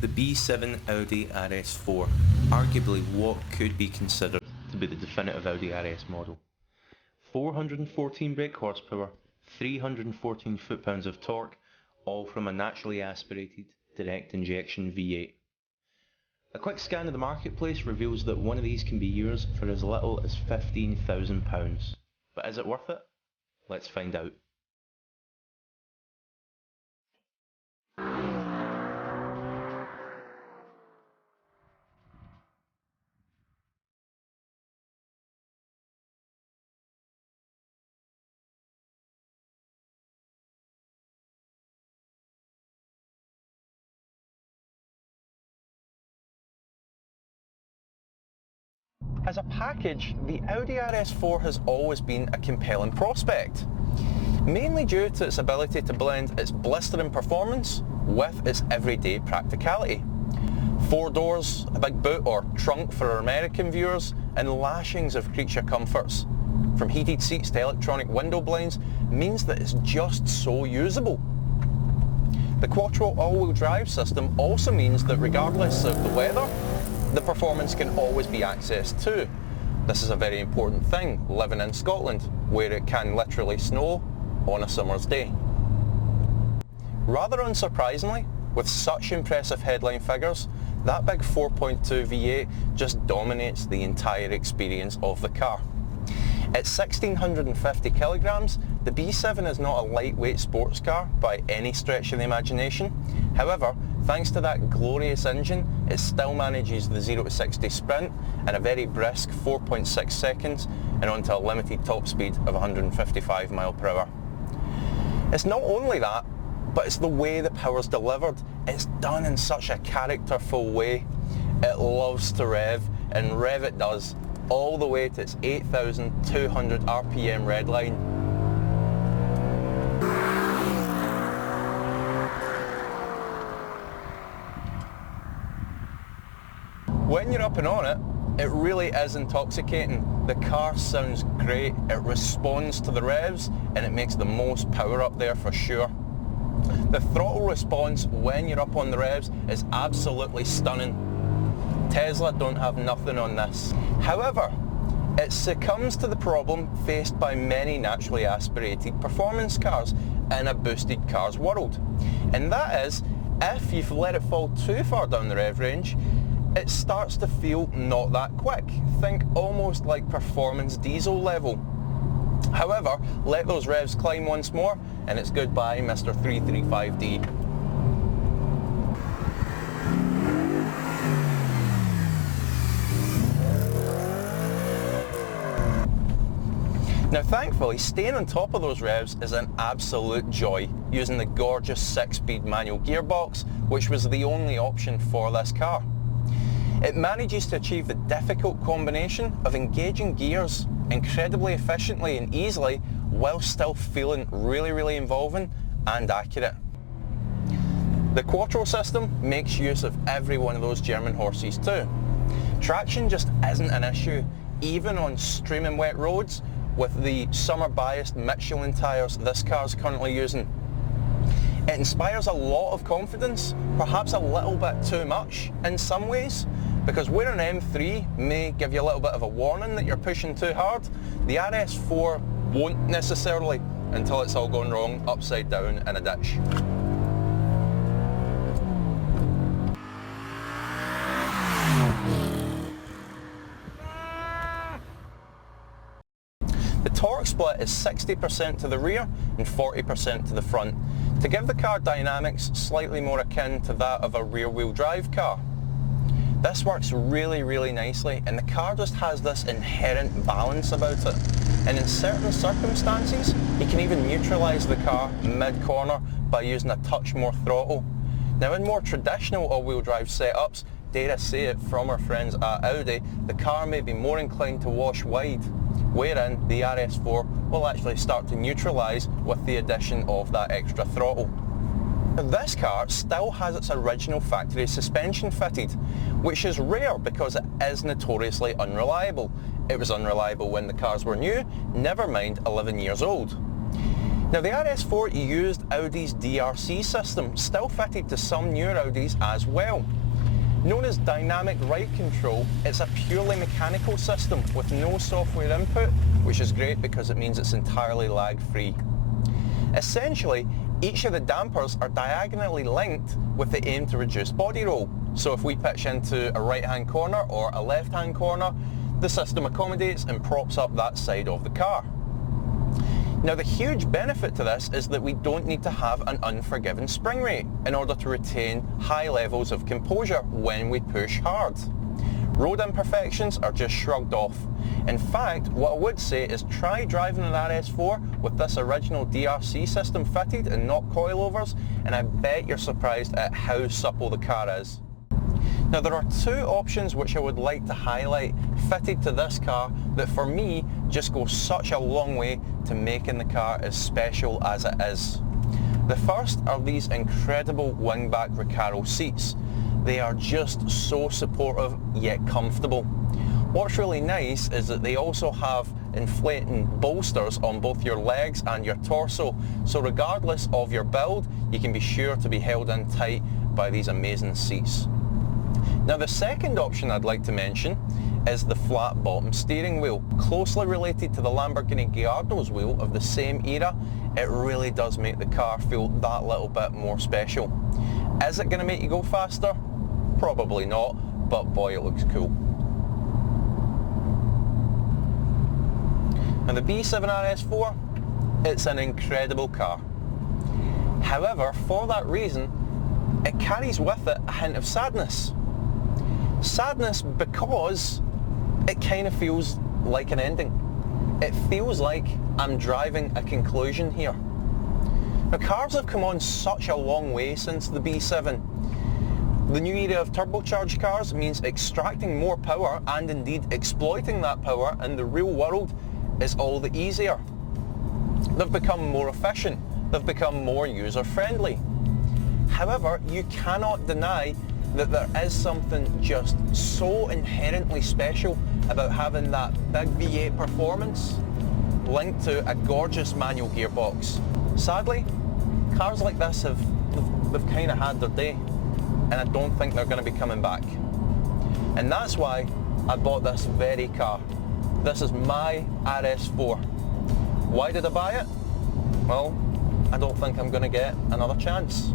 The B7 Audi RS4, arguably what could be considered to be the definitive Audi RS model. 414 brake horsepower, 314 foot-pounds of torque, all from a naturally aspirated direct injection V8. A quick scan of the marketplace reveals that one of these can be yours for as little as £15,000. But is it worth it? Let's find out. As a package, the Audi RS4 has always been a compelling prospect, mainly due to its ability to blend its blistering performance with its everyday practicality. 4 doors, a big boot or trunk for our American viewers, and lashings of creature comforts, from heated seats to electronic window blinds, means that it's just so usable. The Quattro all-wheel drive system also means that regardless of the weather, the performance can always be accessed too. This is a very important thing living in Scotland, where it can literally snow on a summer's day. Rather unsurprisingly, with such impressive headline figures, that big 4.2 V8 just dominates the entire experience of the car. At 1,650 kilograms, the B7 is not a lightweight sports car by any stretch of the imagination. However, thanks to that glorious engine, it still manages the 0 to 60 sprint in a very brisk 4.6 seconds and onto a limited top speed of 155 mph. It's not only that, but it's the way the power's delivered. It's done in such a characterful way. It loves to rev, and rev it does, all the way to its 8,200 RPM red line. When you're up and on it, it really is intoxicating. The car sounds great, it responds to the revs, and it makes the most power up there for sure. The throttle response when you're up on the revs is absolutely stunning. Tesla don't have nothing on this. However, it succumbs to the problem faced by many naturally aspirated performance cars in a boosted cars world. And that is, if you've let it fall too far down the rev range, it starts to feel not that quick. Think almost like performance diesel level. However, let those revs climb once more and it's goodbye Mr. 335D. Now thankfully, staying on top of those revs is an absolute joy, using the gorgeous 6-speed manual gearbox, which was the only option for this car. It manages to achieve the difficult combination of engaging gears incredibly efficiently and easily while still feeling really involving and accurate. The Quattro system makes use of every one of those German horses too. Traction just isn't an issue, even on streaming wet roads with the summer biased Michelin tyres this car's currently using. It inspires a lot of confidence, perhaps a little bit too much in some ways, because where an M3 may give you a little bit of a warning that you're pushing too hard, the RS4 won't necessarily until it's all gone wrong upside down in a ditch. The torque split is 60% to the rear and 40% to the front, to give the car dynamics slightly more akin to that of a rear-wheel drive car. This works really nicely, and the car just has this inherent balance about it. And in certain circumstances, you can even neutralise the car mid-corner by using a touch more throttle. Now in more traditional all-wheel drive setups, dare I say it from our friends at Audi, the car may be more inclined to wash wide, wherein the RS4 will actually start to neutralise with the addition of that extra throttle. This car still has its original factory suspension fitted, which is rare because it is notoriously unreliable. It was unreliable when the cars were new, never mind 11 years old. Now the RS4 used Audi's DRC system, still fitted to some newer Audis as well. Known as dynamic ride control, it's a purely mechanical system with no software input, which is great because it means it's entirely lag-free. Essentially, each of the dampers are diagonally linked with the aim to reduce body roll. So if we pitch into a right-hand corner or a left-hand corner, the system accommodates and props up that side of the car. Now the huge benefit to this is that we don't need to have an unforgiving spring rate in order to retain high levels of composure when we push hard. Road imperfections are just shrugged off. In fact, what I would say is try driving an RS4 with this original DRC system fitted and not coilovers, and I bet you're surprised at how supple the car is. Now there are two options which I would like to highlight fitted to this car that for me just go such a long way to making the car as special as it is. The first are these incredible wingback Recaro seats. They are just so supportive yet comfortable. What's really nice is that they also have inflating bolsters on both your legs and your torso, so regardless of your build, you can be sure to be held in tight by these amazing seats. Now the second option I'd like to mention is the flat bottom steering wheel. Closely related to the Lamborghini Gallardo's wheel of the same era, it really does make the car feel that little bit more special. Is it going to make you go faster? Probably not, but boy it looks cool. Now the B7 RS4, it's an incredible car. However, for that reason, it carries with it a hint of sadness. Sadness because it kind of feels like an ending. It feels like I'm driving a conclusion here. Now cars have come on such a long way since the B7. The new era of turbocharged cars means extracting more power and indeed exploiting that power in the real world is all the easier. They've become more efficient, they've become more user-friendly. However, you cannot deny that there is something just so inherently special about having that big V8 performance linked to a gorgeous manual gearbox. Sadly, cars like this they've kind of had their day, and I don't think they're going to be coming back. And that's why I bought this very car. This is my RS4. Why did I buy it? Well, I don't think I'm going to get another chance.